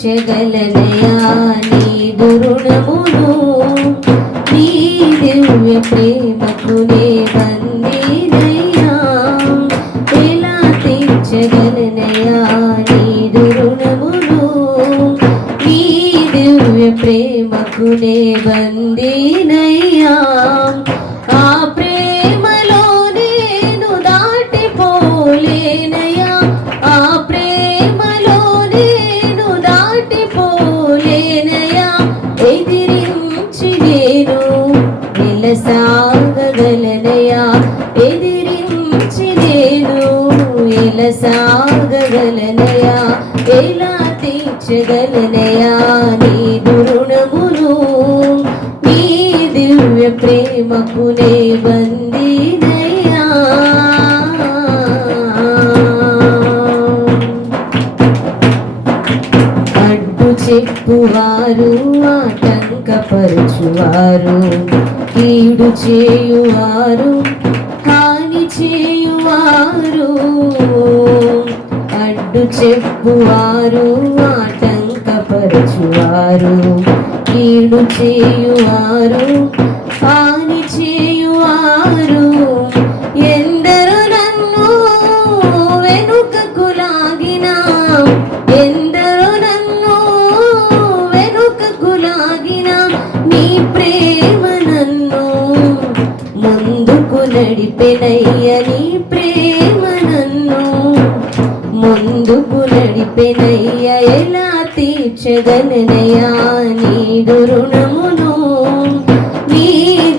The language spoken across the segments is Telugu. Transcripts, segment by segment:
తీర్చగలనయా నీ దురుణమును నీ దివ్య ప్రేమకు నే బందీనయ్యా. ఎలా తీర్చగలనయా నీ దురుణమును నీ దివ్య ప్రేమకు నే బందీనయ్యా. ఆగగలనయా ఎలా తీర్చగలనయా నీ దురుణమును నీ దివ్య ప్రేమకు నే అడ్డు చెప్పువారు ఆటంకపరచువారు కీడు చేయువారు హాని చేయ చెప్పువారు ఆటంకపరచువారు. కీడు చేయువారు హాని చేయువారు. ఎందరు నన్ను వెనుకకు లాగినా ఎందరు నన్ను వెనుకకు లాగినా నీ ప్రేమ నన్ను ముందుకు నడిపెనయ్య నీ ప్రేమ నడిపెనయ్య ఎలా తీర్చగలనయా నీ దురుణమును? నీ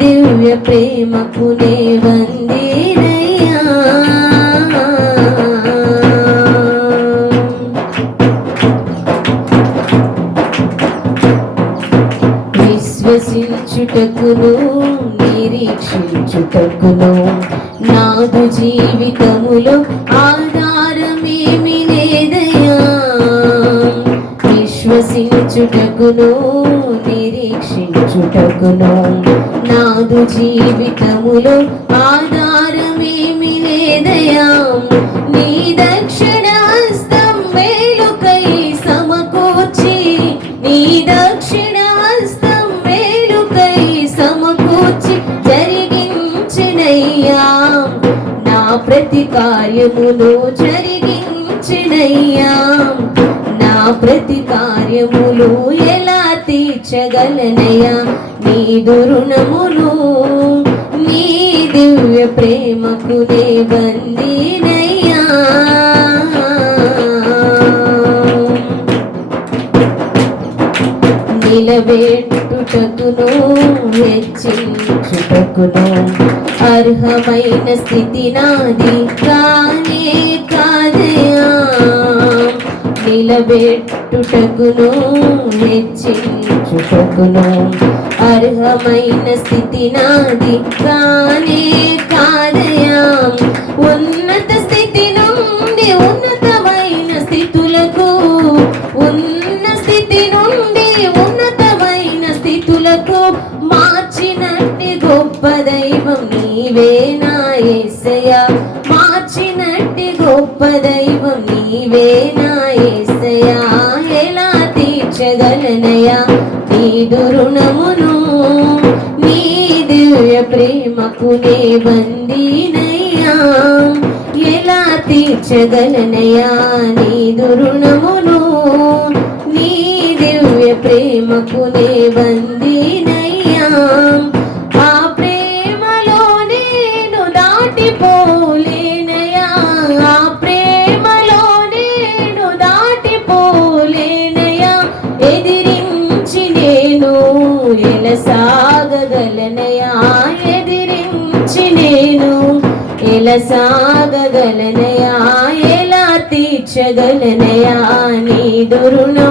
దివ్య ప్రేమకు నే వందేనయ్యా. విశ్వసించుటకును నిరీక్షించుటకును నాదు జీవితములో ఆదా విశ్వసించుటకును నిరీక్షించుటకును నాదు జీవితములో ఆధారమేమి లేదయా? నీ దక్షిణ హస్తం వేలుకై సమకూర్చి నీ దక్షిణ హస్తం వేలుకై సమకూర్చి జరిగించినయ్యా. నా ప్రతి కార్యమును జరిగించినయ్యా. నా ప్రతి రుణములు ఎలా తీర్చగలనయ్యా? నీ దురుణములు నీ దివ్య ప్రేమకు నే బందీనయ్యా నిలబెట్టుటకును హెచ్చించుటకును అర్హమైన స్థితి నాది కానే కాదయా నిలబెట్టు పట్టుటకును హెచ్చించుటకును అర్హమైన స్థితి నాది. కానే కాదయా ఉన్నత స్థితి నుండి ఉన్నతమైన స్థితులకు ఉన్న స్థితి నుండి ఉన్నతమైన స్థితులకు మార్చినట్టి గొప్ప దైవం నీవే నా యేసయ్య మార్చినట్టి గొప్ప దైవం నీవే నా తీర్చగలనయ్యా నీ రుణమును నీ దివ్య ప్రేమకు నే బందీనయ్యా ఎలా తీర్చగలనయా నీదు రుణమును నీ దివ్య ప్రేమకు నే బందీనయ్యా ఎలసాగగలనయా ఎదిరించి నేను ఎలా సాగగలనయా? ఎలా తీర్చగలనయా? నీ దురుణం